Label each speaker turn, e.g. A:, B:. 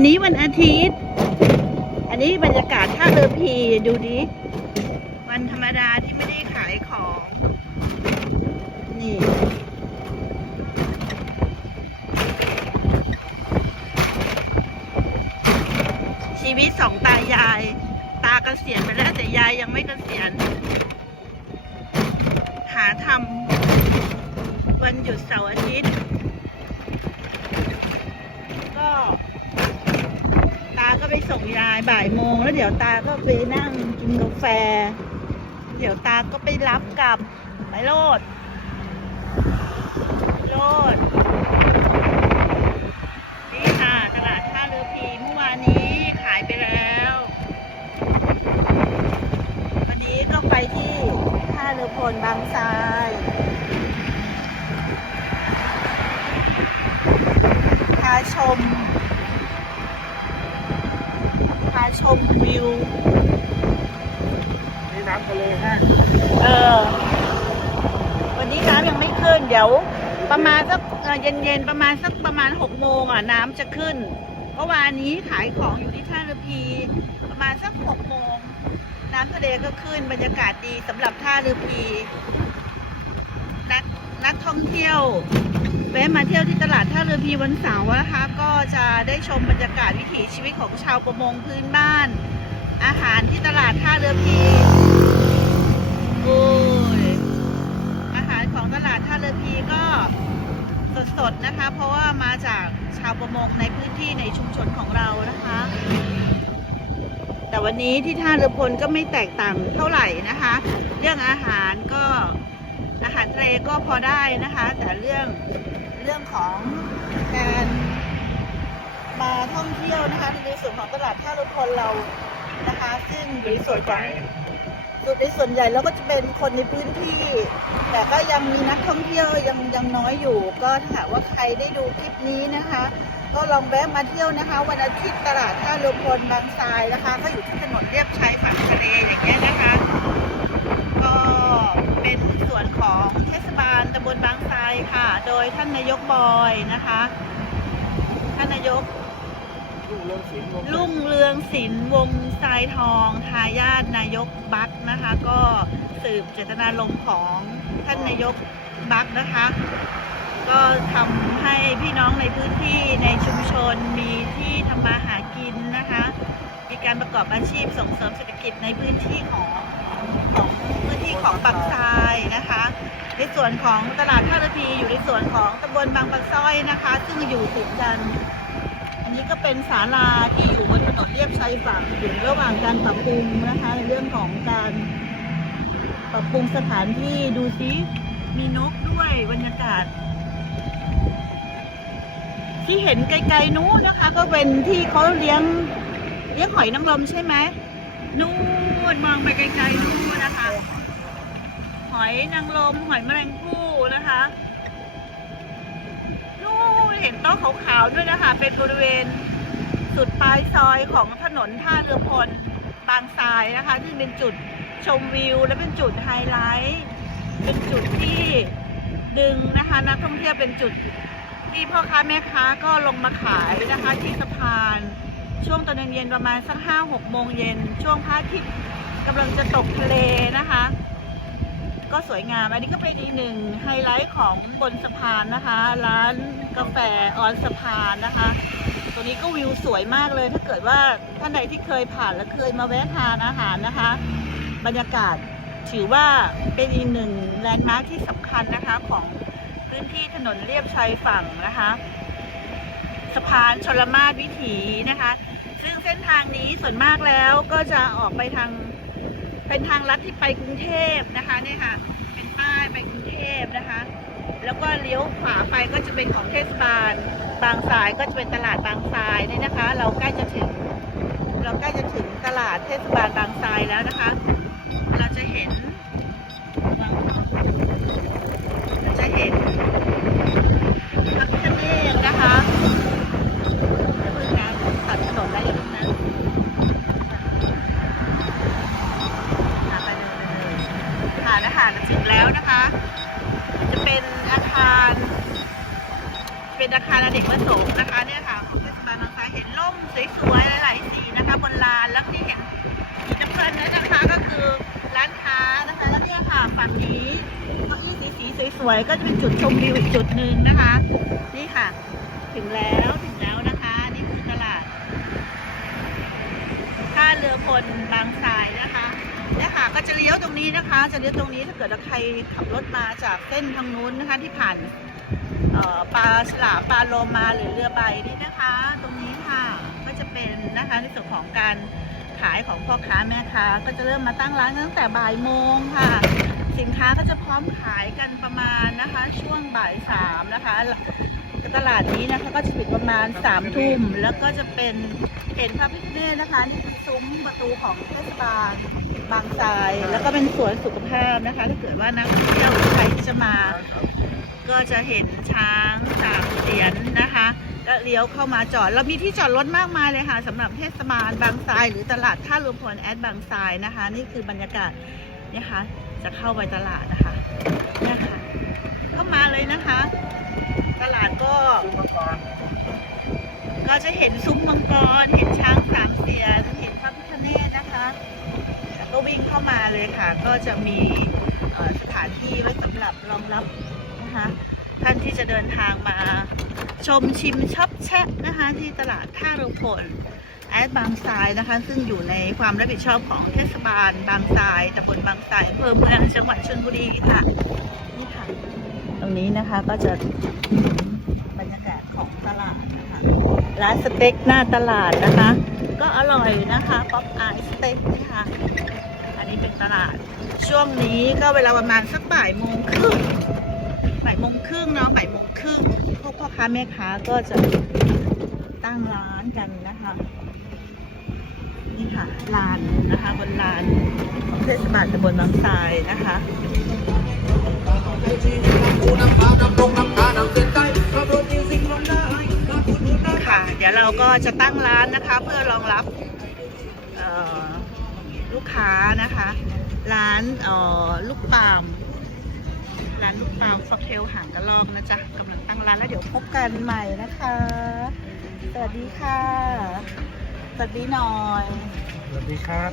A: วันนี้วันอาทิตย์ อันนี้บรรยากาศท่าเรือพีดูดิวันธรรมดาที่ไม่ได้ขายของ นี่ ชีวิตสองตายาย ตาเกษียณไปแล้วแต่ยายยังไม่เกษียณ หาทำวันหยุดเสาร์อาทิตย์ ก็ ไปส่งยายบ่ายโมงแล้วเดี๋ยวตาก็ไปนั่งกินกาแฟ เดี๋ยวตาก็ไปรับกลับไปโลดโลดนี่ค่ะตลาดท่าเรือพีเมื่อวานนี้ขายไปแล้ว วันนี้ก็ไปที่ท่าเรือพลบางทรายพาชม พาชมวิว
B: นี่น้ำทะเลแห้ง
A: เออ วันนี้น้ำยังไม่ขึ้น เดี๋ยว ประมาณสักเอ่อเย็นๆประมาณสักประมาณหกโมงอะน้ำจะขึ้นเมื่อวานนี้ขายของอยู่ที่ท่าเรือพีประมาณสักหกโมงน้ำทะเลก็ขึ้นบรรยากาศดีสำหรับท่าเรือพี นักนักท่องเที่ยว แวะมาเที่ยวที่ตลาดท่าเรือพีวันเสาร์นะคะ ก็จะได้ชมบรรยากาศวิถีชีวิตของชาวประมงพื้นบ้าน อาหารที่ตลาดท่าเรือพีโอ้ยอาหารของตลาดท่าเรือพีก็สดๆนะคะ เพราะว่ามาจากชาวประมงในพื้นที่ในชุมชนของเรานะคะ แต่วันนี้ที่ท่าเรือพลก็ไม่แตกต่างเท่าไหร่นะคะ เรื่องอาหารก็อาหารทะเลก็พอได้นะคะ แต่เรื่อง รื่องของการมาท่องเที่ยวนะคะ ในส่วนของตลาดท่ารือพลเรานะคะ ซึ่งอยู่ในส่วนของส่วนในส่วนใหญ่แล้วก็จะเป็นคนในพื้นที่ แต่ก็ยังมีนักท่องเที่ยวยังยังน้อยอยู่ ก็ถ้าหากว่าใครได้ดูคลิปนี้นะคะ ก็ลองแวะมาเที่ยวนะคะ วันอาทิตย์ตลาดท่าเรือพลบางทรายนะคะ ก็อยู่ที่ถนนเลียบชายฝั่งทะเลอย่างเงี้ยนะคะ ก็เป็นส่วนของเทศบาลตำบลบางทรายค่ะ โดยท่า นนายกบอยนะคะ ท่านนายก
B: ลูกเรื่องศิลป์วง
A: รุ่งเรืองศิลป์วงศ์ทรายทองทายาทนายกบัคนะคะ ก็สืบเจตนารมณ์ของท่านนายกบัคนะคะ ก็ทำให้พี่น้องในพื้นที่ในชุมชนมีที่ทำมาหากินนะคะ มีการประกอบอาชีพส่งเสริมเศรษฐกิจในพื้นที่ของของพื้นที่ของบางทรายนะคะ ในส่วนของตลาดท่ารือพีอยู่ในส่วนของตำบลบางปะซ้อยนะคะ ซึ่งอยู่ติดกัน อันนี้ก็เป็นศาลาที่อยู่บนถนนเลียบชายฝั่งอยู่ระหว่างการปรับปรุงนะคะ ในเรื่องของการปรับปรุงสถานที่ดูซิมีนกด้วยบรรยากาศ ที่เห็นไกลๆนู้นนะคะ ก็เป็นที่เขาเลี้ยงเลี้ยงหอยนางรมใช่ไหมนู่นมองไปไกลๆนู้น นางรมหอยแมลงภู่นะคะนู่นเห็นโต๊ะขาวๆด้วยนะคะ เป็นบริเวณสุดปลายซอยของถนนท่าเรือพลบางทรายนะคะซึ่งเป็นจุดชมวิว และเป็นจุดไฮไลท์ เป็นจุดที่ดึงนะคะนักท่องเที่ยวเป็นจุดที่พ่อค้าแม่ค้าก็ลงมาขายนะคะที่สะพาน ช่วงตอนเย็นๆประมาณสักห้าหกโมงเย็นช่วงพระอาทิตย์กำลังจะตกทะเลนะคะ สวยงาม อันนี้ก็เป็นอีกหนึ่งไฮไลท์ของบนสะพานนะคะ ร้านกาแฟออนสะพานนะคะตัวนี้ก็วิวสวยมากเลย ถ้าเกิดว่าท่านใดที่เคยผ่านและเคยมาแวะทานอาหารนะคะ บรรยากาศถือว่าเป็นอีกหนึ่งแลนด์มาร์คที่สำคัญนะคะของพื้นที่ถนนเลียบชายฝั่งนะคะ สะพานชลมาศวิถีนะคะ ซึ่งเส้นทางนี้ส่วนมากแล้วก็จะออกไปทาง เป็นทางลัดที่ไปกรุงเทพนะคะเนี่ยค่ะ เป็นป้ายไปกรุงเทพนะคะ แล้วก็เลี้ยวขวาไปก็จะเป็นของเทศบาล บางสายก็จะเป็นตลาดบางสายเนี่ยนะคะ เราใกล้จะถึง เราใกล้จะถึงตลาดเทศบาลบางสายแล้วนะคะ เราจะเห็นเราจะเห็นพระพิฆเนศนะคะเพิ่งนะตัดถนนได้ยังนั้น ค่ะไปเลย ค่ะนะคะถึงแล้วนะคะ จะเป็นอาคาร เป็นอาคารอเนกประสงค์นะคะเนี่ยค่ะของเทศบาลบางทรายเห็นร่มสวยๆหลายๆสีนะคะบนลานแล้วที่เห็นสีน้ำเงินนั่นนะคะก็คือร้านค้านะคะแล้วเนี่ยค่ะฝั่งนี้ก้าอี้สีสีสวยๆก็จะเป็นจุดชมวิวอีกจุดหนึ่งนะคะ นี่ค่ะ ถึงแล้วถึงแล้วนะคะ นี่คือตลาดท่าเรือพลบางทราย ก็จะเลี้ยวตรงนี้นะคะ จะเลี้ยวตรงนี้ถ้าเกิดว่าใครขับรถมาจากเส้นทางนู้นนะคะ ที่ผ่านปลาฉลามปลาโลมาหรือเรือใบนี่นะคะ ตรงนี้ค่ะก็จะเป็นนะคะในส่วนของการขายของพ่อค้าแม่ค้าก็จะเริ่มมาตั้งร้านตั้งแต่บ่ายโมงค่ะ สินค้าก็จะพร้อมขายกันประมาณนะคะ ช่วงบ่ายสามนะคะตลาดนี้นะคะก็จะปิดประมาณสามทุ่มแล้วก็จะเป็นเห็นพระพิฆเนศนะคะนี่เป็นซุ้มประตูของเทศบาล บางทราย แล้วก็เป็นสวนสุขภาพนะคะ ถ้าเกิดว่านักท่องเที่ยวใครที่จะมา ก็จะเห็นช้างสามเสียนนะคะก็เลี้ยวเข้ามาจอด เรามีที่จอดรถมากมายเลยค่ะสำหรับเทศบาลบางทรายหรือตลาดท่ารวมพลแอดบางทรายนะคะ นี่คือบรรยากาศนี่ยค่ะจะเข้าไปตลาดนะคะเนี่ยค่ะเข้ามาเลยนะคะ ตลาดก็ก็จะเห็นซุ้มมังกร เห็นช้างสามเสียนเห็นพระพิฆเนศนะคะ ก็วิ่งเข้ามาเลยค่ะ ก็จะมีสถานที่ไว้สำหรับรองรับนะคะท่านที่จะเดินทางมาชมชิมช็อปแชะนะคะที่ตลาดท่าเรือพลแอดบางทรายนะคะ ซึ่งอยู่ในความรับผิดชอบของเทศบาล บางทรายตำบลบางทรายอำเภอเมืองจังหวัดชลบุรีค่ะนี่ค่ะ ตรงนี้นะคะก็จะบรรยากาศของตลาดนะคะร้านสเต็กหน้าตลาดนะคะ ก็อร่อยนะคะป๊อปอายสเต็กนะคะ นี้เป็นตลาด ช่วงนี้ก็เวลาประมาณสักบ่ายโมงครึ่งบ่ายโมงครึ่งเนาะบ่ายโมงครึ่งพวกพ่อค้าแม่ค้าก็จะตั้งร้านกันนะคะ นี่ค่ะลานนะคะบนลานเทศบาลตำบลบางทรายนะคะค่ะเดี๋ยวเราก็จะตั้งร้านนะคะ เพื่อรองรับูกค้านะคะ ร้านออลูกปามร้านลูกปามฟอกเทลหางกระลอกนะจ๊ะกำลังตั้งร้านแล้วเดี๋ยวพบกันใหม่นะคะ สวัสดีค่ะ สวัสดีหน่อย
B: สวัสดีครับ